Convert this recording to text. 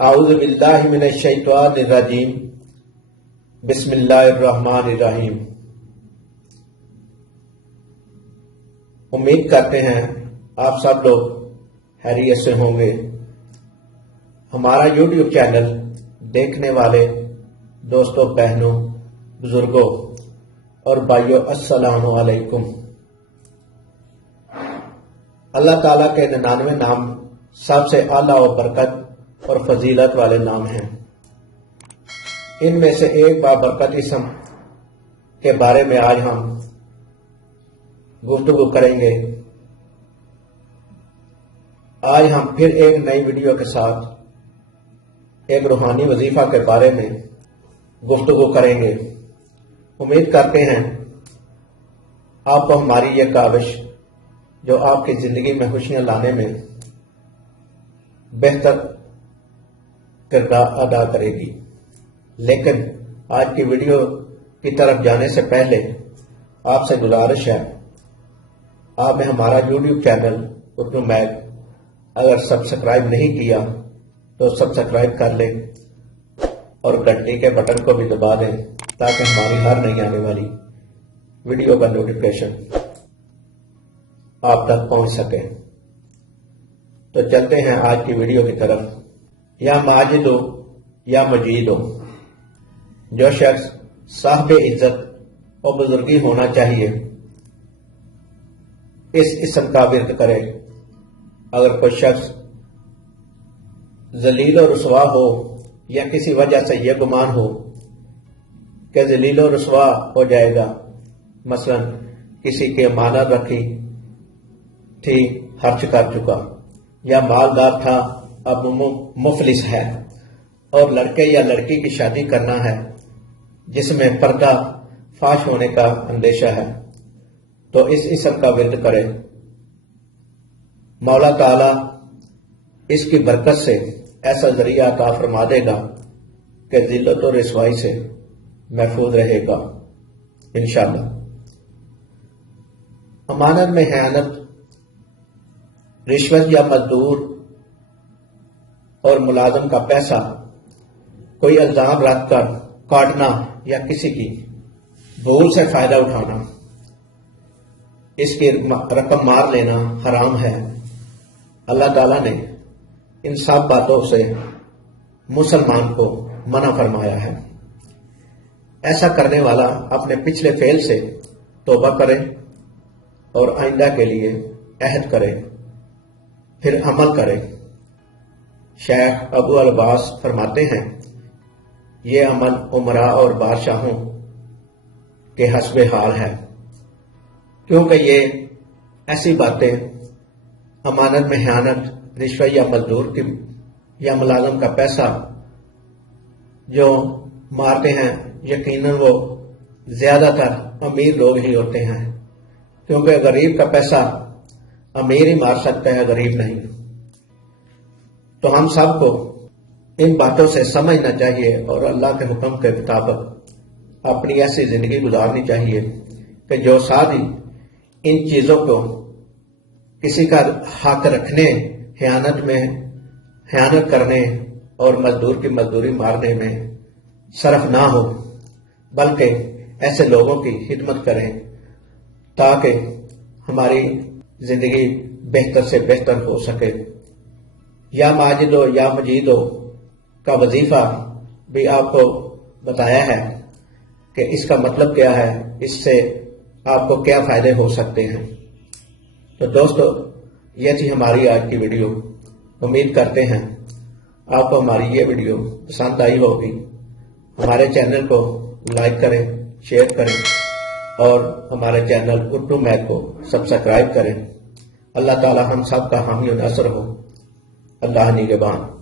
اعوذ باللہ من الشیطان الرجیم بسم اللہ الرحمن الرحیم۔ امید کرتے ہیں آپ سب لوگ خیریت سے ہوں گے۔ ہمارا یوٹیوب چینل دیکھنے والے دوستوں، بہنوں، بزرگوں اور بھائیوں، السلام علیکم۔ اللہ تعالیٰ کے 99 نام سب سے اعلیٰ و برکت اور فضیلت والے نام ہیں۔ ان میں سے ایک بابرکت اسم کے بارے میں آج ہم گفتگو کریں گے۔ آج ہم پھر ایک نئی ویڈیو کے ساتھ ایک روحانی وظیفہ کے بارے میں گفتگو کریں گے۔ امید کرتے ہیں آپ کو ہماری یہ کاوش جو آپ کی زندگی میں خوشیاں لانے میں بہتر کردار ادا کرے گی۔ لیکن آج کی ویڈیو کی طرف جانے سے پہلے آپ سے گزارش ہے، آپ نے ہمارا یوٹیوب چینل اردو میک اگر سبسکرائب نہیں کیا تو سبسکرائب کر لیں اور گھنٹی کے بٹن کو بھی دبا دیں تاکہ ہماری ہر نئی آنے والی ویڈیو کا نوٹیفیکیشن آپ تک پہنچ سکے۔ تو چلتے ہیں آج کی ویڈیو کی طرف۔ یا ماجد ہو یا مجید ہو، جو شخص صاحب عزت اور بزرگی ہونا چاہیے اس اسم کا ورد کرے۔ اگر کوئی شخص ذلیل و رسوا ہو یا کسی وجہ سے یہ گمان ہو کہ ذلیل و رسوا ہو جائے گا، مثلا کسی کی امانت رکھی تھی، خرچ کر چکا، یا مالدار تھا اب مفلس ہے، اور لڑکے یا لڑکی کی شادی کرنا ہے جس میں پردہ فاش ہونے کا اندیشہ ہے، تو اس اسم کا ورد کرے۔ مولا تعالی اس کی برکت سے ایسا ذریعہ عطا فرما دے گا کہ ذلت و رسوائی سے محفوظ رہے گا انشاءاللہ۔ امانت میں خیانت، رشوت یا مزدور اور ملازم کا پیسہ کوئی الزام رکھ کر کاٹنا یا کسی کی بھول سے فائدہ اٹھانا، اس کی رقم مار لینا حرام ہے۔ اللہ تعالیٰ نے ان سب باتوں سے مسلمان کو منع فرمایا ہے۔ ایسا کرنے والا اپنے پچھلے فعل سے توبہ کرے اور آئندہ کے لیے عہد کرے، پھر عمل کرے۔ شیخ ابو العباس فرماتے ہیں، یہ عمل امراء اور بادشاہوں کے حسب حال ہے، کیونکہ یہ ایسی باتیں امانت میں خیانت، رشوت یا مزدور کی یا ملازم کا پیسہ جو مارتے ہیں، یقیناً وہ زیادہ تر امیر لوگ ہی ہوتے ہیں، کیونکہ غریب کا پیسہ امیر ہی مار سکتا ہے، غریب نہیں۔ تو ہم سب کو ان باتوں سے سمجھنا چاہیے اور اللہ کے حکم کے مطابق اپنی ایسی زندگی گزارنی چاہیے کہ جو ساتھ ہی ان چیزوں کو کسی کا حق رکھنے، خیانت کرنے اور مزدور کی مزدوری مارنے میں صرف نہ ہو، بلکہ ایسے لوگوں کی خدمت کریں تاکہ ہماری زندگی بہتر سے بہتر ہو سکے۔ یا ماجد ہو یا مجید ہو کا وظیفہ بھی آپ کو بتایا ہے کہ اس کا مطلب کیا ہے، اس سے آپ کو کیا فائدے ہو سکتے ہیں۔ تو دوستو، یہ تھی ہماری آج کی ویڈیو۔ امید کرتے ہیں آپ کو ہماری یہ ویڈیو پسند آئی ہوگی۔ ہمارے چینل کو لائک کریں، شیئر کریں اور ہمارے چینل اردو میک کو سبسکرائب کریں۔ اللہ تعالی ہم سب کا حامی و ناصر ہو۔ اللہ نگہبان۔